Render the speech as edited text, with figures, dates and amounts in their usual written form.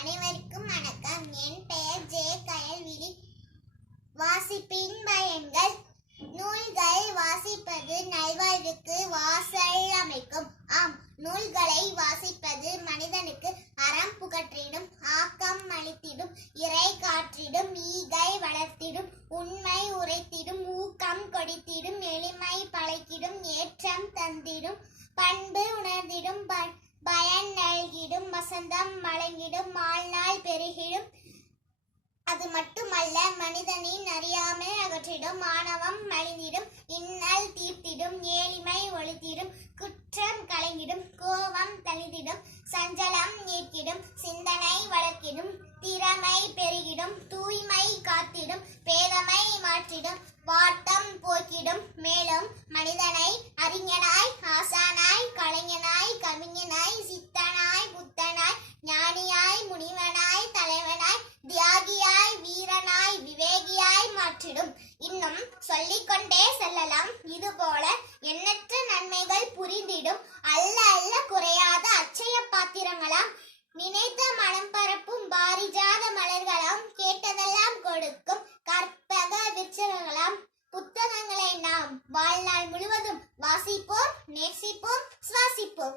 அனைவருக்கும் வணக்கம். என் பெயர் ஜே கயல்விழி. வாசிப்பின் பயன்கள். நூல்கள் வாசிப்பது நல்வாழ்வுக்கு வாசல் அமைக்கும். ஆம், நூல்களை வாசிப்பது மனிதனுக்கு அறம் புகற்றிடும், ஆக்கம் அளித்திடும், இறை காற்றிடும், ஈகை வளர்த்திடும், உண்மை உரைத்திடும், ஊக்கம் கொடுத்திடும், எளிமை பழக்கிடும், ஏற்றம் தந்திடும், பண்பு உணர்ந்திடும், பயன் நல்கிடும், வசந்தம் வழங்கிடும், வாழ்நாள் பெருகிடும். அது மட்டுமல்ல, மனிதனின் அறியாமை அகற்றிடும், ஆணவம் மலிந்திடும், இன்னல் தீர்த்திடும், ஏழ்மை ஒழித்திடும், குற்றம் களைந்திடும், கோபம் தணித்திடும், சஞ்சலம் நீக்கிடும், சிந்தனை வளர்க்கிடும், திறமை பெருகிடும், தூய்மை காத்திடும், பேதமை மாற்றிடும், வாட்டம் போக்கிடும். மேலும் மனிதனை அறிஞனாய், ஆசானாய், கலைஞனாய், கவிஞனாய், சித்தனாய், புத்தனாய், ஞானியாய், முனிவனாய், தலைவனாய், தியாகியாய், வீரனாய், விவேகியாய் மாற்றிடும். இன்னும் சொல்லிக்கொண்டே செல்லலாம். இதுபோல எண்ணற்ற நன்மைகள் புரிந்திடும். அல்ல அல்ல குறையாத அச்சய பாத்திரங்களாம், நினைத்த மனம் பரப்பும் பாரிஜாத மலர்களாம், கேட்டதெல்லாம் கொடுக்கும் கற்பக விருட்சங்களாம். புத்தகங்களை நாம் வாழ்நாள் முழுவதும் வாசிப்போம், நேசிப்போம், சுவாசிப்போம்.